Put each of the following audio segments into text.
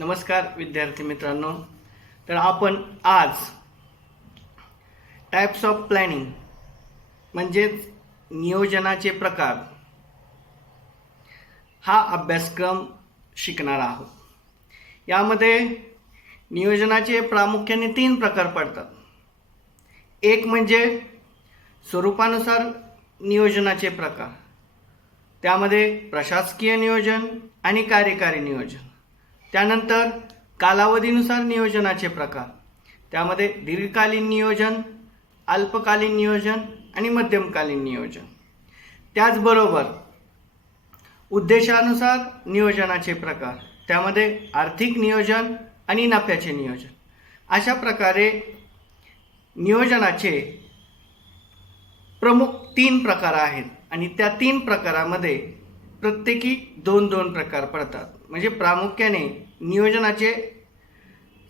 नमस्कार विद्यार्थी मित्रांनो. तर आपण आज टाइप्स ऑफ प्लॅनिंग म्हणजेच नियोजनाचे प्रकार हा अभ्यासक्रम शिकणार आहोत. यामध्ये नियोजनाचे प्रामुख्याने 3 प्रकार पडतात. एक म्हणजे स्वरूपानुसार नियोजनाचे प्रकार, त्यामध्ये प्रशासकीय नियोजन आणि कार्यकारी नियोजन. त्यानंतर कालावधीनुसार नियोजनाचे प्रकार, त्यामध्ये दीर्घकालीन नियोजन, अल्पकालीन नियोजन आणि मध्यमकालीन नियोजन. त्याचबरोबर उद्देशानुसार नियोजनाचे प्रकार, त्यामध्ये आर्थिक नियोजन आणि नफ्याचे नियोजन. अशा प्रकारे नियोजनाचे प्रमुख 3 प्रकार आहेत आणि त्या 3 प्रकारामध्ये प्रत्येकी 2-2 प्रकार पडतात. म्हणजे प्रामुख्याने नियोजनाचे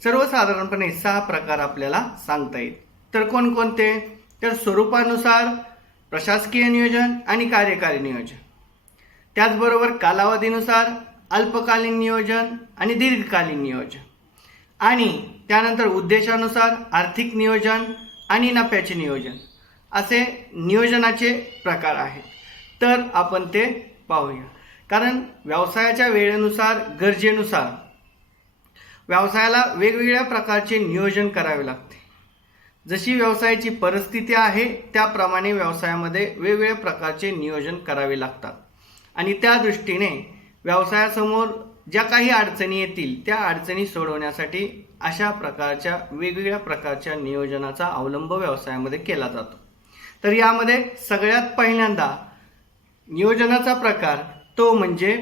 सर्वसाधारणपणे 6 प्रकार आपल्याला सांगता येईल. तर कोणकोणते? तर स्वरूपानुसार प्रशासकीय नियोजन आणि कार्यकारी नियोजन, त्याचबरोबर कालावधीनुसार अल्पकालीन नियोजन आणि दीर्घकालीन नियोजन, आणि त्यानंतर उद्देशानुसार आर्थिक नियोजन आणि नफ्याचे नियोजन. असे नियोजनाचे प्रकार आहेत. तर आपण ते पाहूया. कारण व्यवसायाच्या वेळेनुसार, गरजेनुसार व्यवसायाला वेगवेगळ्या प्रकारचे नियोजन करावे लागते. जशी व्यवसायाची परिस्थिती आहे त्याप्रमाणे व्यवसायामध्ये वेगवेगळ्या प्रकारचे नियोजन करावे लागतात. आणि त्या दृष्टीने व्यवसायासमोर ज्या काही अडचणी येतील त्या अडचणी सोडवण्यासाठी अशा प्रकारच्या वेगवेगळ्या प्रकारच्या नियोजनाचा अवलंब व्यवसायामध्ये केला जातो. तर यामध्ये सगळ्यात पहिल्यांदा नियोजनाचा प्रकार तो म्हणजे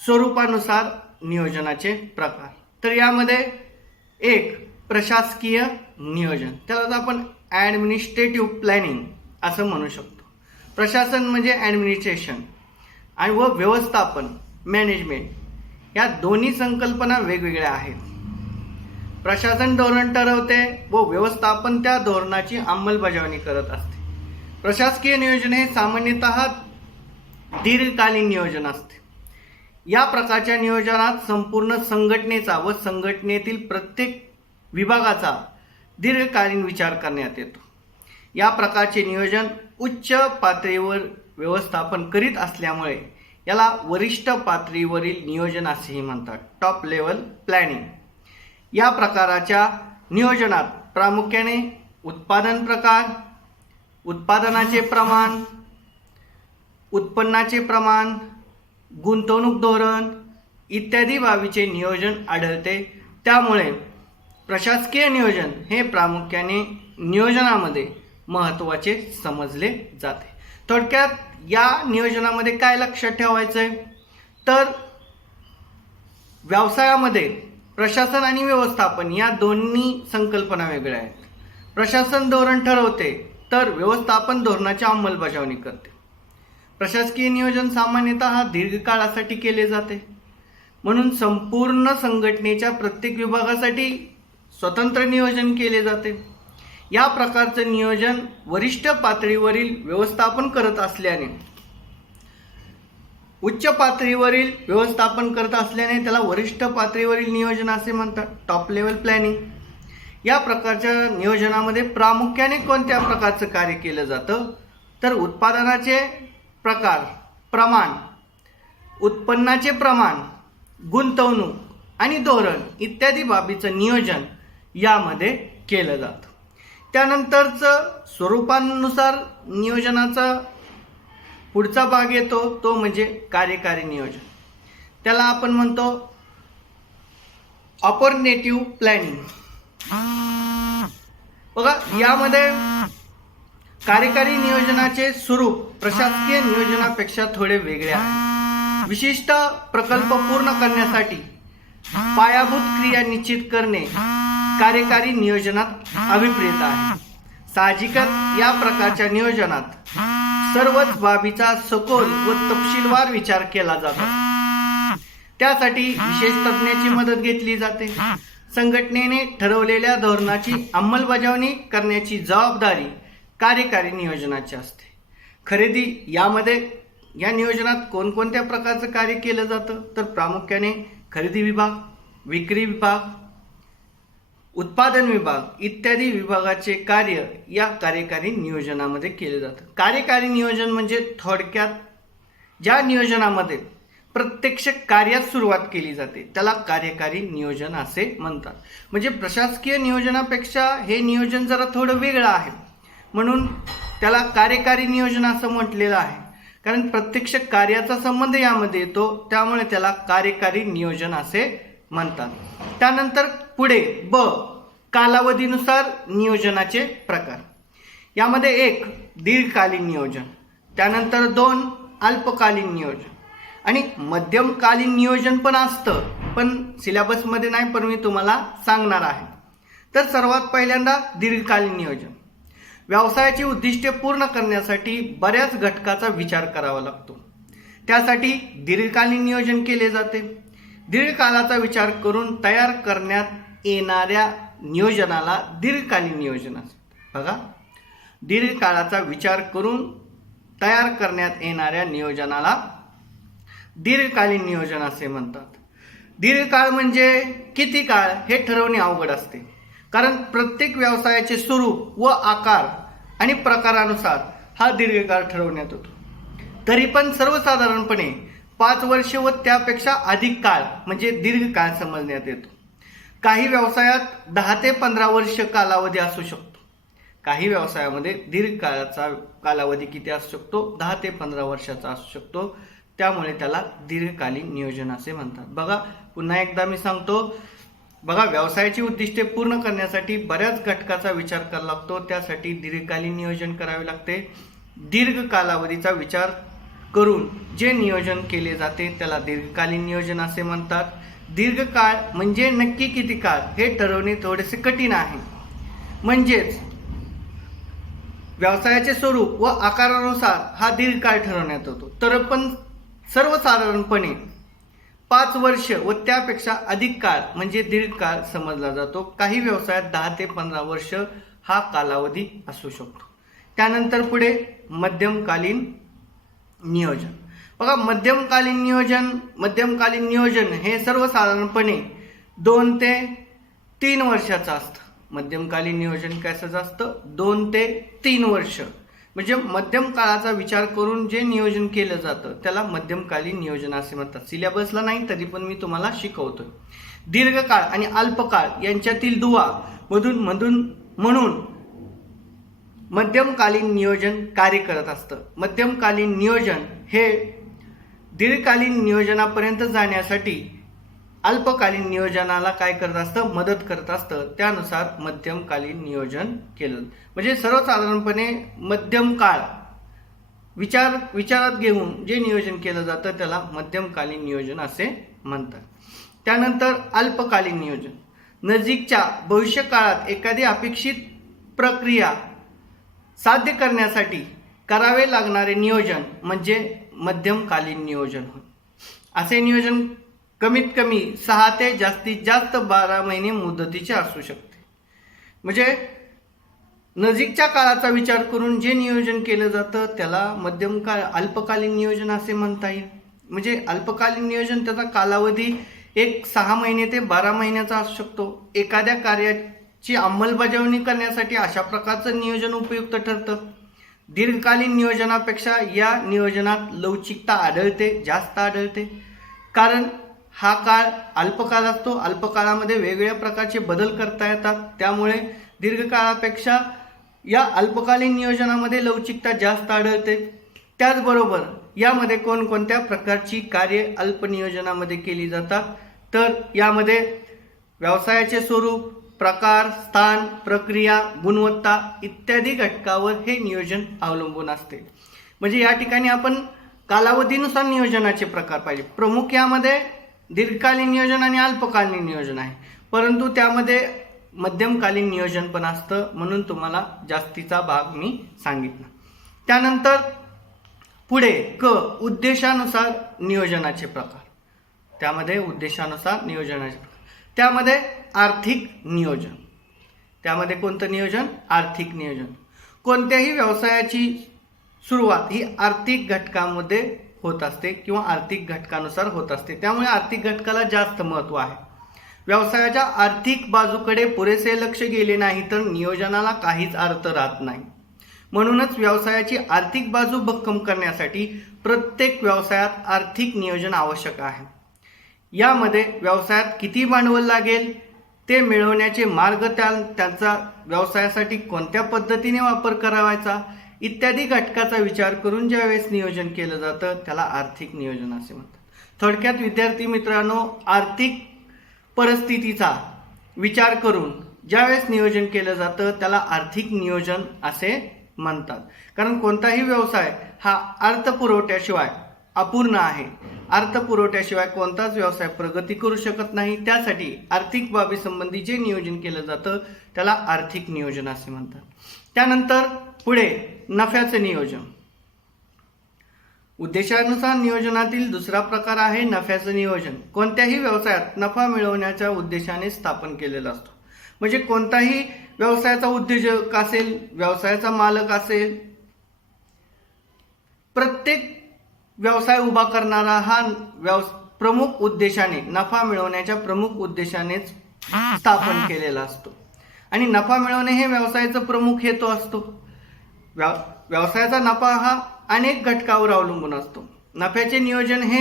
स्वरूपानुसार नियोजनाचे प्रकार. तर यामध्ये एक प्रशासकीय नियोजन, त्याला आपण ॲडमिनिस्ट्रेटिव्ह प्लॅनिंग असं म्हणू शकतो. प्रशासन म्हणजे ॲडमिनिस्ट्रेशन आणि व व्यवस्थापन मॅनेजमेंट, या दोन्ही संकल्पना वेगवेगळ्या आहेत. प्रशासन धोरण ठरवते व व्यवस्थापन त्या धोरणाची अंमलबजावणी करत असते. प्रशासकीय नियोजन हे सामान्यतः दीर्घकालीन नियोजन असते. या प्रकारच्या नियोजनात संपूर्ण संघटनेचा व संघटनेतील प्रत्येक विभागाचा दीर्घकालीन विचार करण्यात येतो. या प्रकारचे नियोजन उच्च पातळीवर व्यवस्थापन करीत असल्यामुळे याला वरिष्ठ पातळीवरील नियोजन असेही म्हणतात, टॉप लेवल प्लॅनिंग. या प्रकाराच्या नियोजनात प्रामुख्याने उत्पादन प्रकार, उत्पादनाचे प्रमाण, उत्पन्नाचे प्रमाण, गुंतवणूक धोरण इत्यादी बाबीचे नियोजन आढळते. त्यामुळे प्रशासकीय नियोजन हे प्रामुख्याने नियोजनामध्ये महत्त्वाचे समजले जाते. थोडक्यात या नियोजनामध्ये काय लक्षात ठेवायचं आहे? तर व्यवसायामध्ये प्रशासन आणि व्यवस्थापन या दोन्ही संकल्पना वेगळ्या आहेत. प्रशासन धोरण ठरवते तर व्यवस्थापन धोरणाची अंमलबजावणी करते. प्रशासकीय नियोजन सामान्यतः दीर्घकाळासाठी केले जाते, म्हणून संपूर्ण संघटनेच्या प्रत्येक विभागासाठी स्वतंत्र नियोजन केले जाते. या प्रकारचं नियोजन वरिष्ठ पातळीवरील व्यवस्थापन करत असल्याने, उच्च पातळीवरील व्यवस्थापन करत असल्याने त्याला वरिष्ठ पातळीवरील नियोजन असे म्हणतात, टॉप लेवल प्लॅनिंग. या प्रकारच्या नियोजनामध्ये प्रामुख्याने कोणत्या प्रकारचं कार्य केलं जातं? तर उत्पादनाचे प्रकार, प्रमाण, उत्पन्नाचे प्रमाण, गुंतवणूक आणि धोरण इत्यादी बाबीचं नियोजन यामध्ये केलं जातं. त्यानंतरचं स्वरूपानुसार नियोजनाचा पुढचा भाग येतो तो म्हणजे कार्यकारी नियोजन. त्याला आपण म्हणतो ऑल्टरनेटिव्ह प्लॅनिंग. बघा, यामध्ये कार्यकारी नियोजनाचे स्वरूप प्रशासकीय नियोजनापेक्षा थोडे वेगळे आहे. विशिष्ट प्रकल्प पूर्ण करण्यासाठी पायाभूत क्रिया निश्चित करणे कार्यकारी नियोजनात अभिप्रेत आहे. साहजिकच या प्रकारच्या नियोजनात सर्वच बाबीचा सखोल व तपशीलवार विचार केला जातो. त्यासाठी विशेष तज्ञाची मदत घेतली जाते. संघटनेने ठरवलेल्या धोरणाची अंमलबजावणी करण्याची जबाबदारी कार्यकारी नियोजनाची असते. खरेदी, यामध्ये या नियोजनात कोणकोणत्या प्रकारचं कार्य केलं जातं? तर प्रामुख्याने खरेदी विभाग, विक्री विभाग, उत्पादन विभाग इत्यादी विभागाचे कार्य या कार्यकारी नियोजनामध्ये केले जातं. कार्यकारी नियोजन म्हणजे थोडक्यात ज्या नियोजनामध्ये प्रत्यक्ष कार्यात सुरुवात केली जाते त्याला कार्यकारी नियोजन असे म्हणतात. म्हणजे प्रशासकीय नियोजनापेक्षा हे नियोजन जरा थोडं वेगळं आहे, म्हणून त्याला कार्यकारी नियोजन असं म्हटलेलं आहे. कारण प्रत्यक्ष कार्याचा संबंध यामध्ये येतो, त्यामुळे त्याला कार्यकारी नियोजन असे म्हणतात. त्यानंतर पुढे कालावधीनुसार नियोजनाचे प्रकार. यामध्ये 1 दीर्घकालीन नियोजन, त्यानंतर 2 अल्पकालीन नियोजन आणि मध्यमकालीन नियोजन पण असतं, पण सिलेबसमध्ये नाही, पण मी तुम्हाला सांगणार आहे. तर सर्वात पहिल्यांदा दीर्घकालीन नियोजन. व्यवसायाची उद्दिष्टे पूर्ण करण्यासाठी बऱ्याच घटकाचा विचार करावा लागतो, त्यासाठी दीर्घकालीन नियोजन केले जाते. दीर्घकाळाचा विचार करून तयार करण्यात येणाऱ्या नियोजनाला दीर्घकालीन नियोजन असते. बघा, दीर्घकाळाचा विचार करून तयार करण्यात येणाऱ्या नियोजनाला दीर्घकालीन नियोजन असे म्हणतात. दीर्घकाळ म्हणजे किती काळ हे ठरवणे अवघड असते, कारण प्रत्येक व्यवसायाचे स्वरूप व आकार आणि प्रकारानुसार हा दीर्घकाळ ठरवण्यात येतो. तरी पण सर्वसाधारणपणे 5 वर्ष व त्यापेक्षा अधिक काळ म्हणजे दीर्घकाळ समजण्यात येतो. काही व्यवसायात 10 ते 15 वर्ष कालावधी असू शकतो. काही व्यवसायामध्ये दीर्घकाळाचा कालावधी किती असू शकतो? 10 ते 15 वर्षाचा असू शकतो. त्यामुळे त्याला दीर्घकालीन नियोजन असे म्हणतात. बघा, पुन्हा एकदा मी सांगतो. बघा, व्यवसायाची उद्दिष्टे पूर्ण करण्यासाठी बऱ्याच घटकाचा विचार करावा लागतो, त्यासाठी दीर्घकालीन नियोजन करावे लागते. दीर्घ कालावधीचा विचार करून जे नियोजन केले जाते त्याला दीर्घकालीन नियोजन असे म्हणतात. दीर्घकाळ म्हणजे नक्की किती काळ हे ठरवणे थोडेसे कठीण आहे. म्हणजेच व्यवसायाचे स्वरूप व आकारानुसार हा दीर्घकाळ ठरवण्यात येतो. तर पण सर्वसाधारणपणे 5 वर्ष व त्यापेक्षा अधिक काळ म्हणजे दीर्घकाळ समजला जातो. काही व्यवसायात 10 ते 15 वर्ष हा कालावधी असू शकतो. त्यानंतर पुढे मध्यमकालीन नियोजन. बघा, मध्यमकालीन नियोजन हे सर्वसाधारणपणे 2 ते 3 वर्षाचं असतं. मध्यमकालीन नियोजन कसं असतं? 2 ते 3 वर्ष. म्हणजे मध्यम काळाचा विचार करून जे नियोजन केलं जातं त्याला मध्यमकालीन नियोजन असे म्हणतात. सिलेबसला नाही तरी पण मी तुम्हाला शिकवतोय. दीर्घकाळ आणि अल्पकाळ यांच्यातील दुवा म्हणून मध्यमकालीन नियोजन कार्य करत असतं. मध्यमकालीन नियोजन हे दीर्घकालीन नियोजनापर्यंत जाण्यासाठी अल्पकालीन नियोजनाला काय करत असतं? मदत करत असतं. त्यानुसार मध्यमकालीन नियोजन केलं. म्हणजे सर्वसाधारणपणे मध्यम काळ विचारात घेऊन जे नियोजन केलं जातं त्याला मध्यमकालीन नियोजन असे म्हणतात. त्यानंतर अल्पकालीन नियोजन. नजीकच्या भविष्यकाळात एखादी अपेक्षित प्रक्रिया साध्य करण्यासाठी करावे लागणारे नियोजन म्हणजे मध्यमकालीन नियोजन होय. असे नियोजन कमीत कमी 6 ते जास्तीत जास्त 12 महिने मुदतीचे असू शकते. म्हणजे नजीकच्या काळाचा विचार करून जे नियोजन केलं जातं त्याला अल्पकालीन नियोजन असे म्हणता येईल. म्हणजे अल्पकालीन नियोजन त्याचा कालावधी 6 महिने ते 12 महिन्याचा असू शकतो. एखाद्या कार्याची अंमलबजावणी करण्यासाठी अशा प्रकारचं नियोजन उपयुक्त ठरतं. दीर्घकालीन नियोजनापेक्षा या नियोजनात लवचिकता जास्त आढळते. कारण हा काळ अल्पकाळ असतो. अल्पकाळामध्ये वेगवेगळ्या प्रकारचे बदल करता येतात. त्यामुळे दीर्घकाळापेक्षा या अल्पकालीन नियोजनामध्ये लवचिकता जास्त आढळते. त्याचबरोबर यामध्ये कोणकोणत्या प्रकारची कार्ये अल्प नियोजनामध्ये केली जातात? तर यामध्ये व्यवसायाचे स्वरूप, प्रकार, स्थान, प्रक्रिया, गुणवत्ता इत्यादी घटकावर हे नियोजन अवलंबून असते. म्हणजे या ठिकाणी आपण कालावधीनुसार नियोजनाचे प्रकार पाहिजे. प्रमुख यामध्ये दीर्घकालीन नियोजन आणि अल्पकालीन नियोजन आहे, परंतु त्यामध्ये मध्यमकालीन नियोजन पण असतं, म्हणून तुम्हाला जास्तीचा भाग मी सांगितला. त्यानंतर पुढे उद्देशानुसार नियोजनाचे प्रकार. त्यामध्ये उद्देशानुसार नियोजनाचे प्रकार. त्यामध्ये आर्थिक नियोजन. त्यामध्ये कोणतं नियोजन? आर्थिक नियोजन. कोणत्याही व्यवसायाची सुरुवात ही आर्थिक घटकांमध्ये होत असते किंवा आर्थिक घटकानुसार होत असते, त्यामुळे आर्थिक घटकाला जास्त महत्त्व आहे. व्यवसायाच्या आर्थिक बाजूकडे पुरेसे लक्ष गेले नाही तर नियोजनाला काहीच अर्थ राहत नाही. म्हणूनच व्यवसायाची आर्थिक बाजू भक्कम करण्यासाठी प्रत्येक व्यवसायात आर्थिक नियोजन आवश्यक आहे. यामध्ये व्यवसायात किती भांडवल लागेल, ते मिळवण्याचे मार्ग, त्यांचा व्यवसायासाठी कोणत्या पद्धतीने वापर करावायचा इत्यादी घटकाचा विचार करून ज्यावेळेस नियोजन केलं जातं त्याला आर्थिक नियोजन असे म्हणतात. थोडक्यात विद्यार्थी मित्रांनो, आर्थिक परिस्थितीचा विचार करून ज्यावेळेस नियोजन केलं जातं त्याला आर्थिक नियोजन असे म्हणतात. कारण कोणताही व्यवसाय हा अर्थपुरवठ्याशिवाय अपूर्ण आहे. अर्थपुरवठ्याशिवाय कोणताच व्यवसाय प्रगती करू शकत नाही. त्यासाठी आर्थिक बाबी संबंधी जे नियोजन केलं जातं त्याला आर्थिक नियोजन असे म्हणतात. त्यानंतर पुढे नफ्याचे नियोजन. उद्देशानुसार नियोजनातील दुसरा प्रकार आहे नफ्याचं नियोजन. कोणत्याही व्यवसायात नफा मिळवण्याच्या उद्देशाने स्थापन केलेला असतो. म्हणजे कोणताही व्यवसायाचा उद्योजक असेल, व्यवसायाचा मालक असेल, प्रत्येक व्यवसाय उभा करणारा हा प्रमुख उद्देशाने, नफा मिळवण्याच्या प्रमुख उद्देशानेच स्थापन केलेला असतो. आणि नफा मिळवणे हे व्यवसायाचा प्रमुख हेतू असतो. व्यवसायाचा नफा हा अनेक घटकावर अवलंबून असतो. नफ्याचे नियोजन हे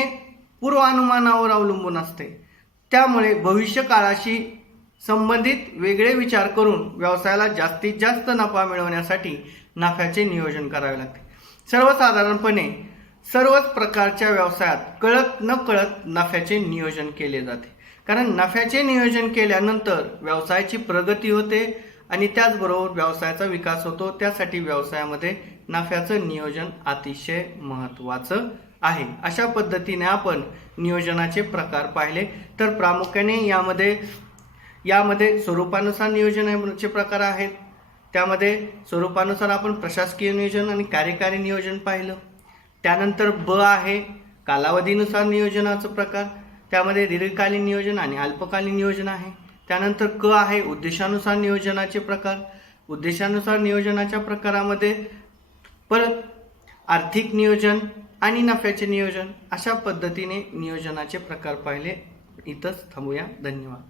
पूर्वानुमानावर अवलंबून असते. त्यामुळे भविष्य काळाशी संबंधित वेगळे विचार करून व्यवसायाला जास्तीत जास्त नफा मिळवण्यासाठी नफ्याचे नियोजन करावे लागते. सर्वसाधारणपणे सर्वच प्रकारच्या व्यवसायात कळत न कळत नफ्याचे नियोजन केले जाते. कारण नफ्याचे नियोजन केल्यानंतर व्यवसायाची प्रगती होते आणि त्याचबरोबर व्यवसायाचा विकास होतो. त्यासाठी व्यवसायामध्ये नफ्याचं नियोजन अतिशय महत्त्वाचं आहे. अशा पद्धतीने आपण नियोजनाचे प्रकार पाहिले. तर प्रामुख्याने यामध्ये स्वरूपानुसार नियोजनाचे प्रकार आहेत. त्यामध्ये स्वरूपानुसार आपण प्रशासकीय नियोजन आणि कार्यकारी नियोजन पाहिलं. त्यानंतर ब आहे कालावधीनुसार नियोजनाचा प्रकार. त्यामध्ये दीर्घकालीन नियोजन आणि अल्पकालीन नियोजन आहे. त्यानंतर क आहे उद्देशानुसार नियोजनाचे प्रकार. उद्देशानुसार नियोजनाच्या प्रकारामध्ये परत आर्थिक नियोजन आणि नफ्याचे नियोजन, अशा पद्धतीने नियोजनाचे प्रकार पाहिले. इथंच थांबूया. धन्यवाद.